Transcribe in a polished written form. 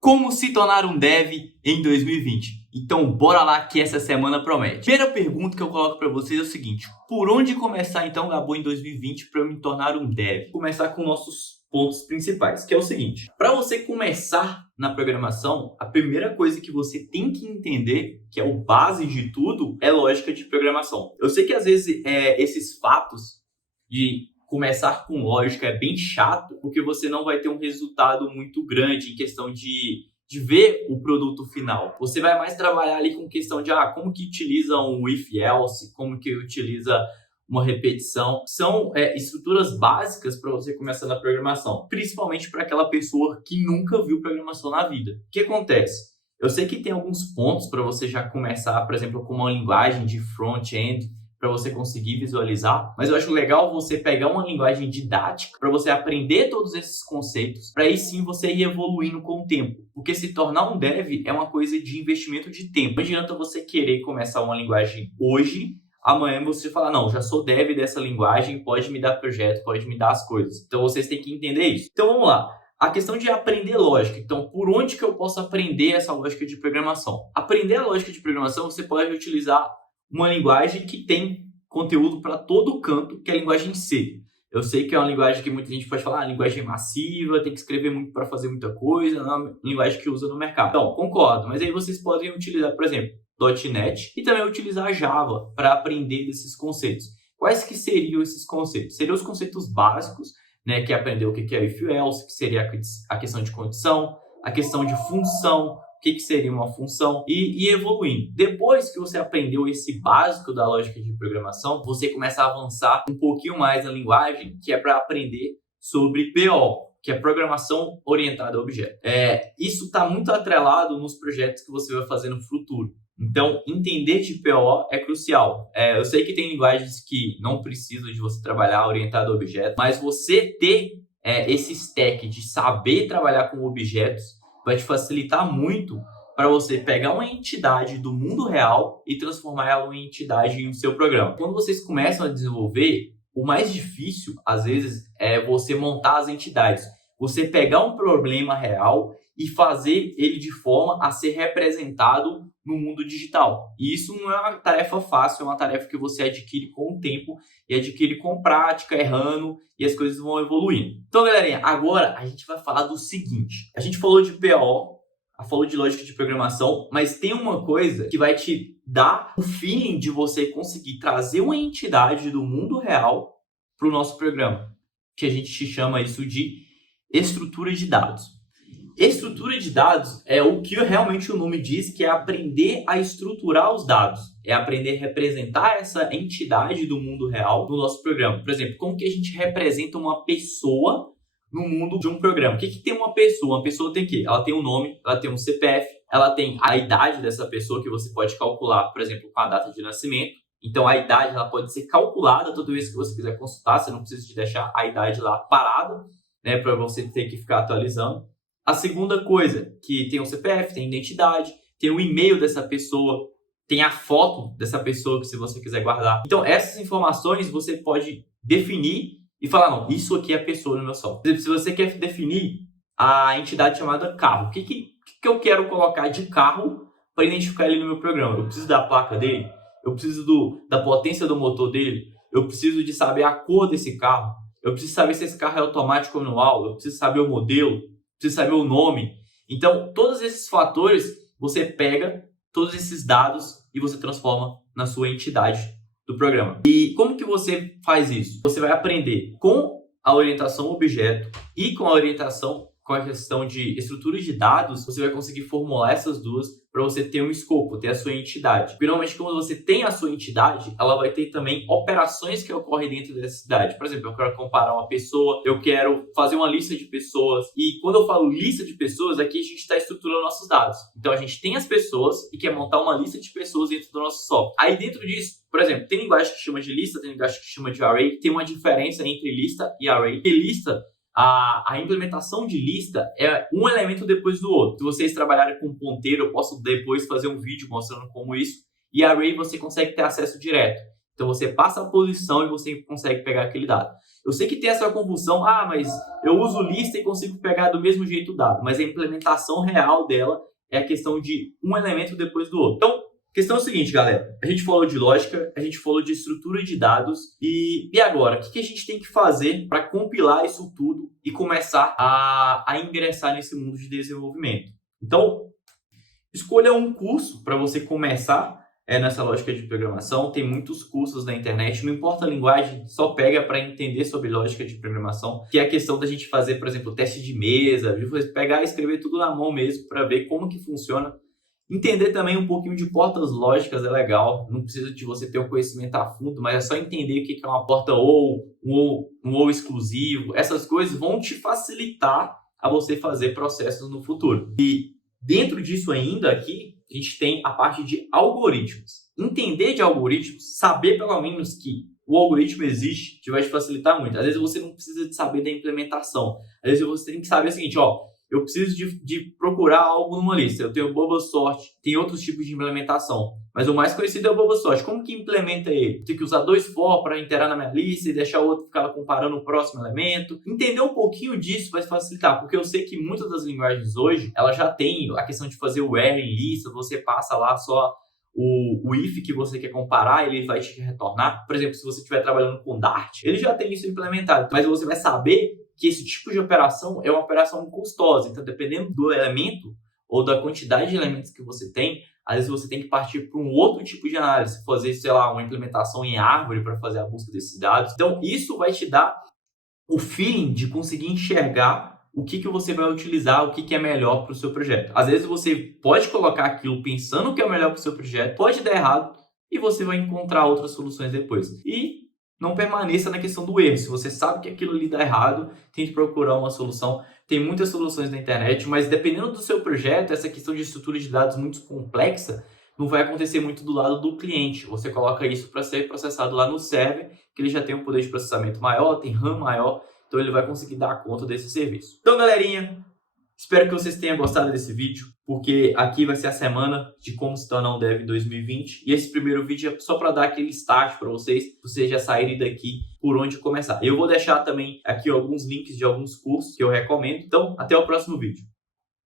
Como se tornar um dev em 2020? Então bora lá que essa semana promete. Primeira pergunta que eu coloco para vocês é o seguinte: por onde começar então, Gabo, em 2020 para eu me tornar um dev? Começar com nossos pontos principais, que é o seguinte: para você começar na programação, a primeira coisa que você tem que entender, que é o base de tudo, é lógica de programação. Eu sei que às vezes esses fatos de começar com lógica é bem chato, porque você não vai ter um resultado muito grande em questão de ver o produto final. Você vai mais trabalhar ali com questão de como que utiliza um if-else, como que utiliza uma repetição. São estruturas básicas para você começar na programação, principalmente para aquela pessoa que nunca viu programação na vida. O que acontece? Eu sei que tem alguns pontos para você já começar, por exemplo, com uma linguagem de front-end, para você conseguir visualizar, mas eu acho legal você pegar uma linguagem didática para você aprender todos esses conceitos, para aí sim você ir evoluindo com o tempo, porque se tornar um dev é uma coisa de investimento de tempo. Não adianta você querer começar uma linguagem hoje, amanhã você falar, não, já sou dev dessa linguagem, pode me dar projeto, pode me dar as coisas. Então vocês têm que entender isso. Então vamos lá. A questão de aprender lógica. Então, por onde que eu posso aprender essa lógica de programação? Aprender a lógica de programação, você pode utilizar uma linguagem que tem conteúdo para todo canto, que é a linguagem C. Eu sei que é uma linguagem que muita gente pode falar, linguagem massiva, tem que escrever muito para fazer muita coisa, não é uma linguagem que usa no mercado. Então, concordo, mas aí vocês podem utilizar, por exemplo, .NET e também utilizar Java para aprender desses conceitos. Quais que seriam esses conceitos? Seriam os conceitos básicos, né, que é aprender o que é if-else, que seria a questão de condição, a questão de função, o que seria uma função e evoluindo. Depois que você aprendeu esse básico da lógica de programação, você começa a avançar um pouquinho mais na linguagem, que é para aprender sobre PO, que é Programação Orientada a Objeto. Isso está muito atrelado nos projetos que você vai fazer no futuro. Então, entender de PO é crucial. Eu sei que tem linguagens que não precisam de você trabalhar orientado a objeto, mas você ter esse stack de saber trabalhar com objetos vai te facilitar muito para você pegar uma entidade do mundo real e transformar ela em entidade em seu programa. Quando vocês começam a desenvolver, o mais difícil, às vezes, é você montar as entidades. Você pegar um problema real e fazer ele de forma a ser representado no mundo digital. E isso não é uma tarefa fácil, é uma tarefa que você adquire com o tempo e adquire com prática, errando, e as coisas vão evoluindo. Então, galerinha, agora a gente vai falar do seguinte. A gente falou de PO, falou de lógica de programação, mas tem uma coisa que vai te dar o feeling de você conseguir trazer uma entidade do mundo real para o nosso programa, que a gente chama isso de estrutura de dados. Estrutura de dados é o que realmente o nome diz, que é aprender a estruturar os dados. É aprender a representar essa entidade do mundo real no nosso programa. Por exemplo, como que a gente representa uma pessoa no mundo de um programa? O que tem uma pessoa? Uma pessoa tem o quê? Ela tem um nome, ela tem um CPF, ela tem a idade dessa pessoa, que você pode calcular, por exemplo, com a data de nascimento. Então, a idade ela pode ser calculada toda vez que você quiser consultar. Você não precisa de deixar a idade lá parada, né, para você ter que ficar atualizando. A segunda coisa, que tem o CPF, tem a identidade, tem o e-mail dessa pessoa, tem a foto dessa pessoa que se você quiser guardar. Então, essas informações você pode definir e falar, não, isso aqui é a pessoa no meu software. Por exemplo, se você quer definir a entidade chamada carro, o que eu quero colocar de carro para identificar ele no meu programa? Eu preciso da placa dele? Eu preciso da potência do motor dele? Eu preciso de saber a cor desse carro? Eu preciso saber se esse carro é automático ou manual? Eu preciso saber o modelo? Precisa saber o nome. Então, todos esses fatores, você pega todos esses dados e você transforma na sua entidade do programa. E como que você faz isso? Você vai aprender com a orientação objeto e com a orientação com a questão de estrutura de dados. Você vai conseguir formular essas duas para você ter um escopo, ter a sua entidade. Finalmente, quando você tem a sua entidade, ela vai ter também operações que ocorrem dentro dessa entidade. Por exemplo, eu quero comparar uma pessoa, eu quero fazer uma lista de pessoas. E quando eu falo lista de pessoas, aqui a gente está estruturando nossos dados. Então, a gente tem as pessoas e quer montar uma lista de pessoas dentro do nosso software. Aí, dentro disso, por exemplo, tem linguagem que chama de lista, tem linguagem que chama de array. Tem uma diferença entre lista e array. E lista, a implementação de lista é um elemento depois do outro. Se vocês trabalharem com ponteiro, eu posso depois fazer um vídeo mostrando como isso. E array você consegue ter acesso direto. Então você passa a posição e você consegue pegar aquele dado. Eu sei que tem essa confusão, mas eu uso lista e consigo pegar do mesmo jeito o dado, mas a implementação real dela é a questão de um elemento depois do outro. Então, a questão é o seguinte, galera, a gente falou de lógica, a gente falou de estrutura de dados e agora, o que a gente tem que fazer para compilar isso tudo e começar a ingressar nesse mundo de desenvolvimento? Então, escolha um curso para você começar nessa lógica de programação. Tem muitos cursos na internet, não importa a linguagem, só pega para entender sobre lógica de programação, que é a questão da gente fazer, por exemplo, teste de mesa, pegar e escrever tudo na mão mesmo para ver como que funciona. Entender também um pouquinho de portas lógicas é legal, não precisa de você ter um conhecimento a fundo, mas é só entender o que é uma porta ou, um ou exclusivo. Essas coisas vão te facilitar a você fazer processos no futuro. E dentro disso ainda aqui, a gente tem a parte de algoritmos. Entender de algoritmos, saber pelo menos que o algoritmo existe, que vai te facilitar muito. Às vezes você não precisa de saber da implementação. Às vezes você tem que saber o seguinte, eu preciso de procurar algo numa lista. Eu tenho boa sorte, tem outros tipos de implementação. Mas o mais conhecido é o boa sorte. Como que implementa ele? Tem que usar 2 for para interar na minha lista e deixar o outro ficar comparando o próximo elemento. Entender um pouquinho disso vai facilitar, porque eu sei que muitas das linguagens hoje, ela já tem a questão de fazer o where em lista, você passa lá só o if que você quer comparar, ele vai te retornar. Por exemplo, se você estiver trabalhando com Dart, ele já tem isso implementado, mas você vai saber que esse tipo de operação é uma operação custosa. Então, dependendo do elemento ou da quantidade de elementos que você tem, às vezes você tem que partir para um outro tipo de análise, fazer, sei lá, uma implementação em árvore para fazer a busca desses dados. Então, isso vai te dar o feeling de conseguir enxergar o que você vai utilizar, o que é melhor para o seu projeto. Às vezes você pode colocar aquilo pensando que é o melhor para o seu projeto, pode dar errado e você vai encontrar outras soluções depois. E não permaneça na questão do erro. Se você sabe que aquilo ali dá errado, tente procurar uma solução. Tem muitas soluções na internet, mas dependendo do seu projeto, essa questão de estrutura de dados muito complexa não vai acontecer muito do lado do cliente. Você coloca isso para ser processado lá no server, que ele já tem um poder de processamento maior, tem RAM maior, então ele vai conseguir dar conta desse serviço. Então, galerinha, espero que vocês tenham gostado desse vídeo, porque aqui vai ser a semana de como se tornar um dev em 2020. E esse primeiro vídeo é só para dar aquele start para vocês já saírem daqui por onde começar. Eu vou deixar também aqui alguns links de alguns cursos que eu recomendo. Então, até o próximo vídeo.